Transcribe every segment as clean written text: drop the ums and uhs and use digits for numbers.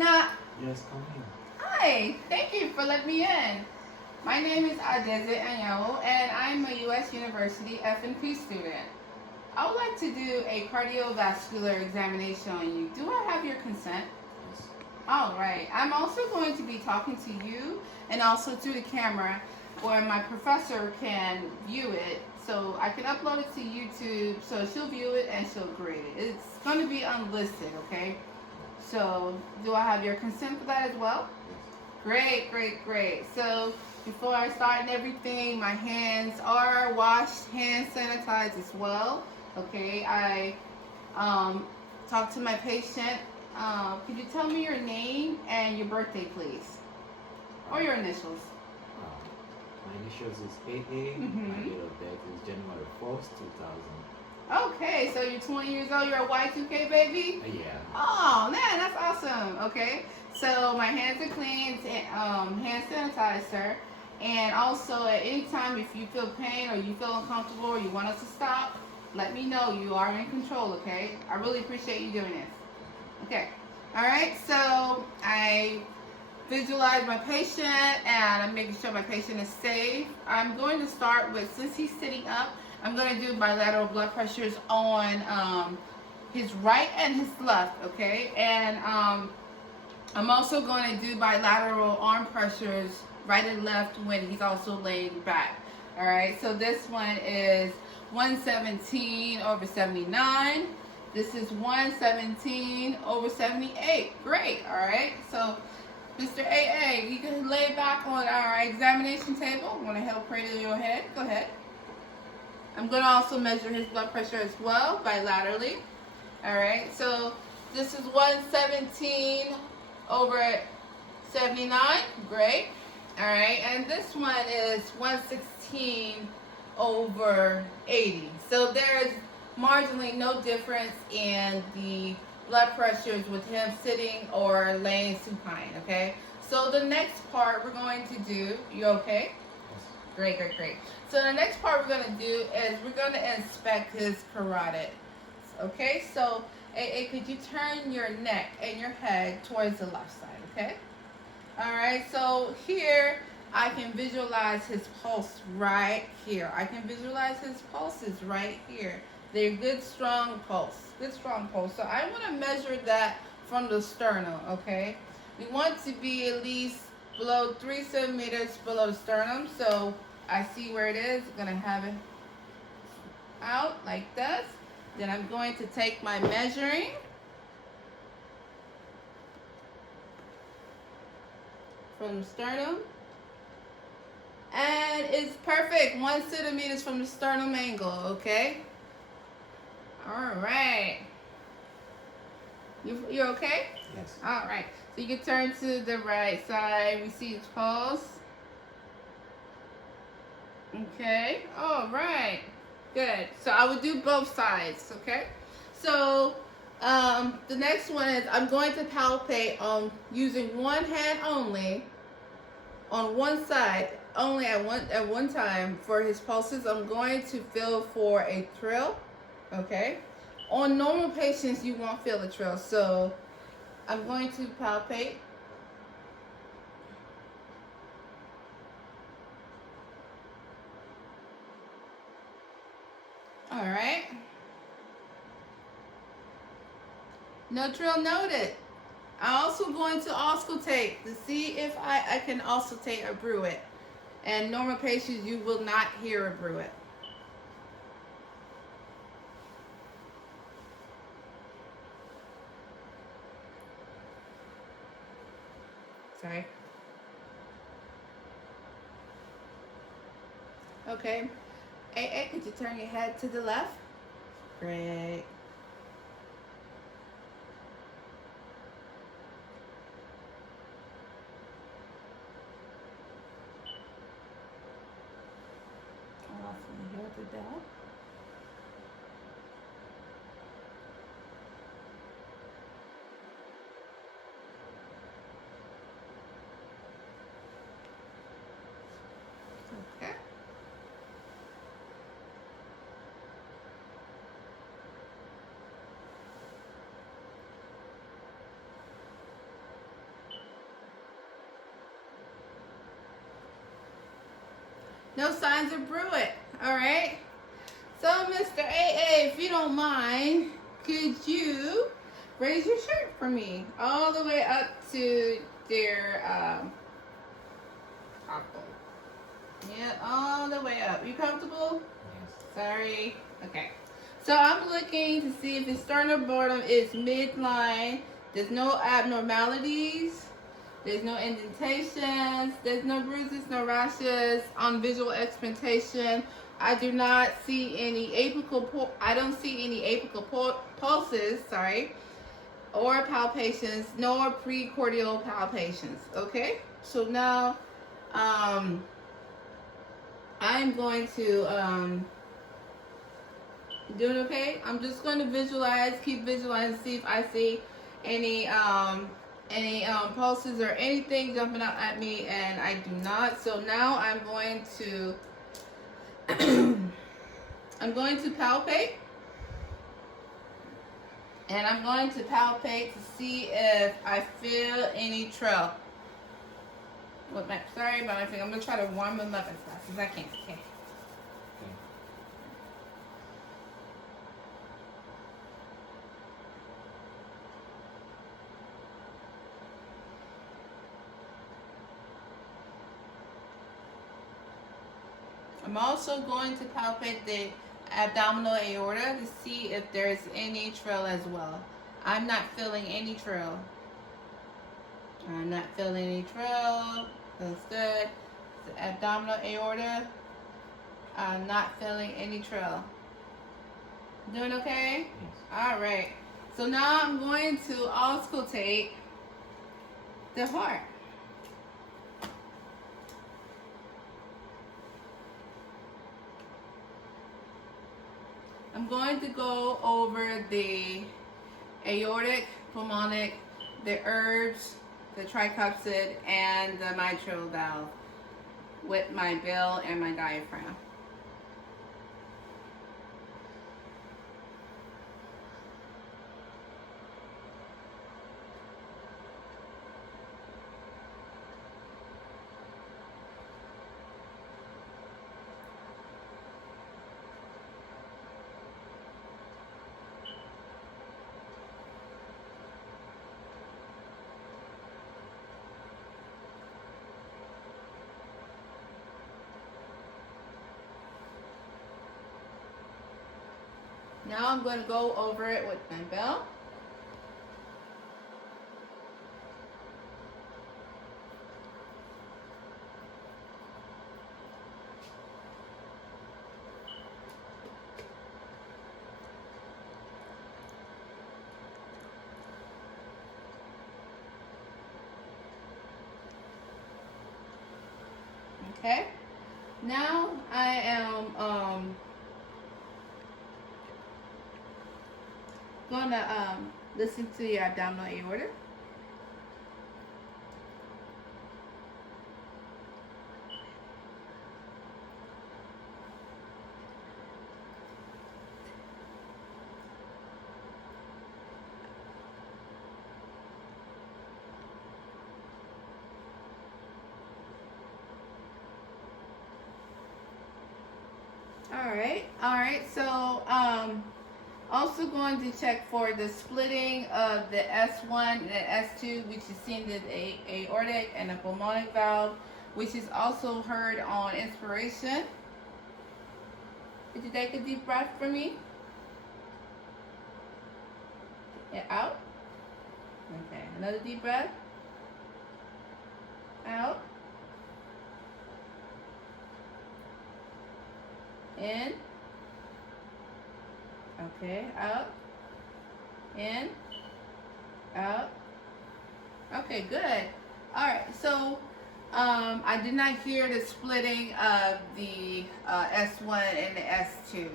Now, Yes, come in. hi, thank you for letting me in. My name is Adeze Anyanwu, and I'm a U.S. University F&P student. I would like to do a cardiovascular examination on you. Do I have your consent? Yes. All right. I'm also going to be talking to you and also to the camera where my professor can view it. So I can upload it to YouTube so she'll view it and she'll grade it. It's going to be unlisted, okay? So do I have your consent for that as well? Yes. Great, great, great. So before I start and everything, my hands are washed, hand sanitized as well. Okay, I talk to my patient. Could you tell me your name and your birthday, please? Or your initials? My initials is AA. My Mm-hmm. date of birth is January 1st, 2000. Okay, so you're 20 years old. You're a Y2K baby? Yeah. Oh, man, that's awesome. Okay, so my hands are clean, hand sanitizer. And also, at any time, if you feel pain or you feel uncomfortable or you want us to stop, let me know. You are in control, okay? I really appreciate you doing this. Okay. All right, so I visualize my patient and I'm making sure my patient is safe. I'm going to start with, since he's sitting up, I'm going to do bilateral blood pressures on his right and his left, okay? And I'm also going to do bilateral arm pressures right and left when he's also laying back. All right, so this one is 117 over 79. This is 117 over 78. Great, all right? So, Mr. AA, you can lay back on our examination table. I'm going to help cradle your head. Go ahead. I'm going to also measure his blood pressure as well, bilaterally. All right, so this is 117 over 79. Great. All right, and this one is 116 over 80. So there's marginally no difference in the blood pressures with him sitting or laying supine, okay? So the next part we're going to do, you okay? Yes. Great, great, great. So the next part we're going to do is we're going to inspect his carotid. Okay, so AA, could you turn your neck and your head towards the left side, okay? All right, so here I can visualize his pulse right here. I can visualize his pulses right here. They're good, strong pulse. Good, strong pulse. So I want to measure that from the sternum, okay? We want to be at least below 3 centimeters below the sternum. So I see where it is. I'm going to have it out like this. Then I'm going to take my measuring. From the sternum. And it's perfect. 1 centimeter from the sternum angle, okay? All right. You're okay? Yes. All right. So you can turn to the right side. We see his pulse. Okay. All right. Good. So I would do both sides, okay? So the next one is I'm going to palpate using one hand only on one side, only at one time for his pulses. I'm going to feel for a trill, okay? On normal patients, you won't feel a trill, so I'm going to palpate. All right. No trill noted. I'm also going to auscultate to see if I can auscultate a bruit. And normal patients, you will not hear a bruit. Sorry. Okay. AA, could you turn your head to the left? Great. I'll also hear the bell. Okay. No signs of Brewitt. All right. So, Mr. AA, if you don't mind, could you raise your shirt for me all the way up to their taco? Yeah, all the way up. You comfortable? Yes. Sorry. Okay. So I'm looking to see if the sternum boredom is midline. There's no abnormalities. There's no indentations. There's no bruises, no rashes on visual expectation. I do not see any apical. I don't see any apical pulses. Sorry, or palpations, nor precordial palpations. Okay. So now, I'm going to doing okay. I'm just going to visualize, keep visualizing, see if I see any pulses or anything jumping out at me, and I do not. So now I'm going to I'm going to palpate, and I'm going to palpate to see if I feel any trail. Sorry about my finger. I'm gonna try to warm them up as fast as I can. Okay. I'm also going to palpate the abdominal aorta to see if there's any trail as well. I'm not feeling any trail. I'm not feeling any trail. That's good. The abdominal aorta. I'm not feeling any trail. Doing okay? Yes. All right. So now I'm going to auscultate the heart. I'm going to go over the aortic, pulmonic, the urge, the tricuspid, and the mitral valve with my bill and my diaphragm. Now I'm going to go over it with my bell. Okay. Now I am gonna listen to your abdominal aorta. All right. So also going to check for the splitting of the S1 and the S2, which is seen in the aortic and the pulmonic valve, which is also heard on inspiration. Could you take a deep breath for me? And out. Okay, another deep breath. Out. In. Okay, out. In. Out. Okay, good. All right, so I did not hear the splitting of the S1 and the S2.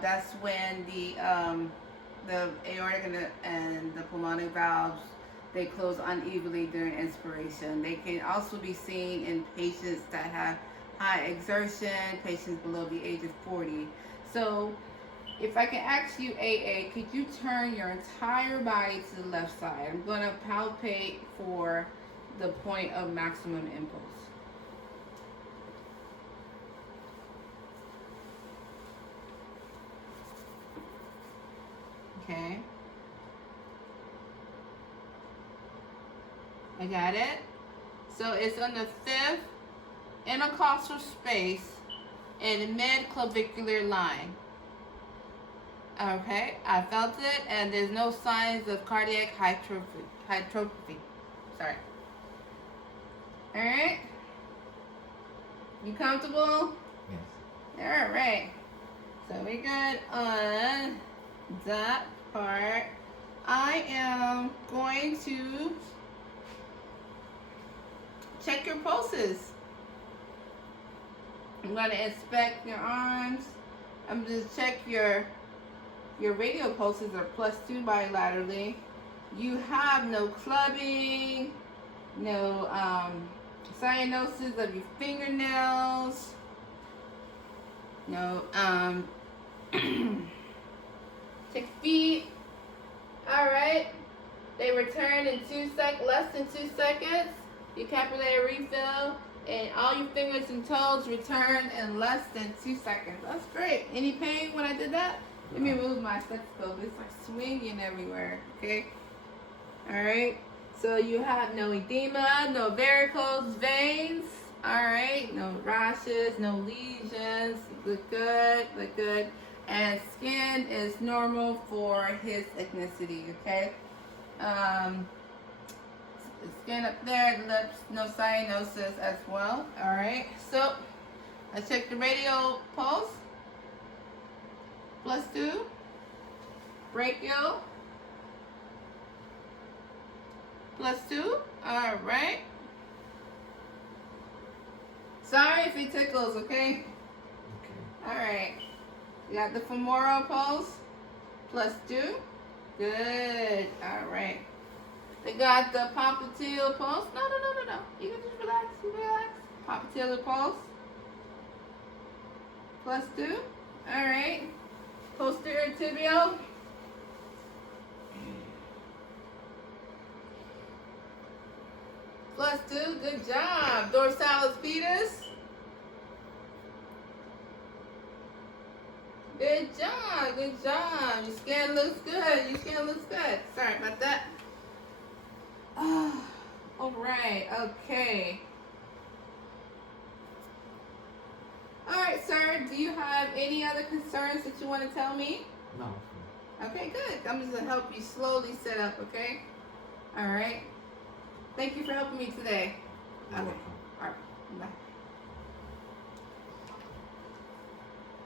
That's when the aortic and the pulmonic valves, they close unevenly during inspiration. They can also be seen in patients that have high exertion, patients below the age of 40. So if I can ask you, AA, could you turn your entire body to the left side? I'm going to palpate for the point of maximum impulse. Okay. I got it. So it's on the 5th intercostal space in the mid-clavicular line. Okay, I felt it, and there's no signs of cardiac hypertrophy. Sorry. All right. You comfortable? Yes. All right. So we good on that part. I am going to check your pulses. I'm going to inspect your arms. I'm going to check your radial pulses are +2 bilaterally. You have no clubbing, no cyanosis of your fingernails, no check feet. All right, they return in less than 2 seconds. Your capillary refill, and all your fingers and toes return in less than 2 seconds. That's great. Any pain when I did that? Let me move my stethoscope. It's like swinging everywhere. Okay. All right. So you have no edema, no varicose veins. All right. No rashes, no lesions. Look good. Look good. And skin is normal for his ethnicity. Okay. Skin up there, lips, no cyanosis as well. All right. So I check the radial pulse. +2. Brachial. +2. All right. Sorry if it tickles, okay? Okay. All right. You got the femoral pulse. +2. Good. All right. They got the popliteal pulse. No. You can just relax. You relax. Popliteal pulse. +2. All right. Posterior tibial. +2. Good job. Dorsalis pedis. Good job. Good job. Your skin looks good. Your skin looks good. Sorry about that. All right. Okay. All right, sir. Do you have any other concerns that you want to tell me? No. Okay, good. I'm just going to help you slowly set up, okay? All right. Thank you for helping me today. You're Okay. welcome. All right.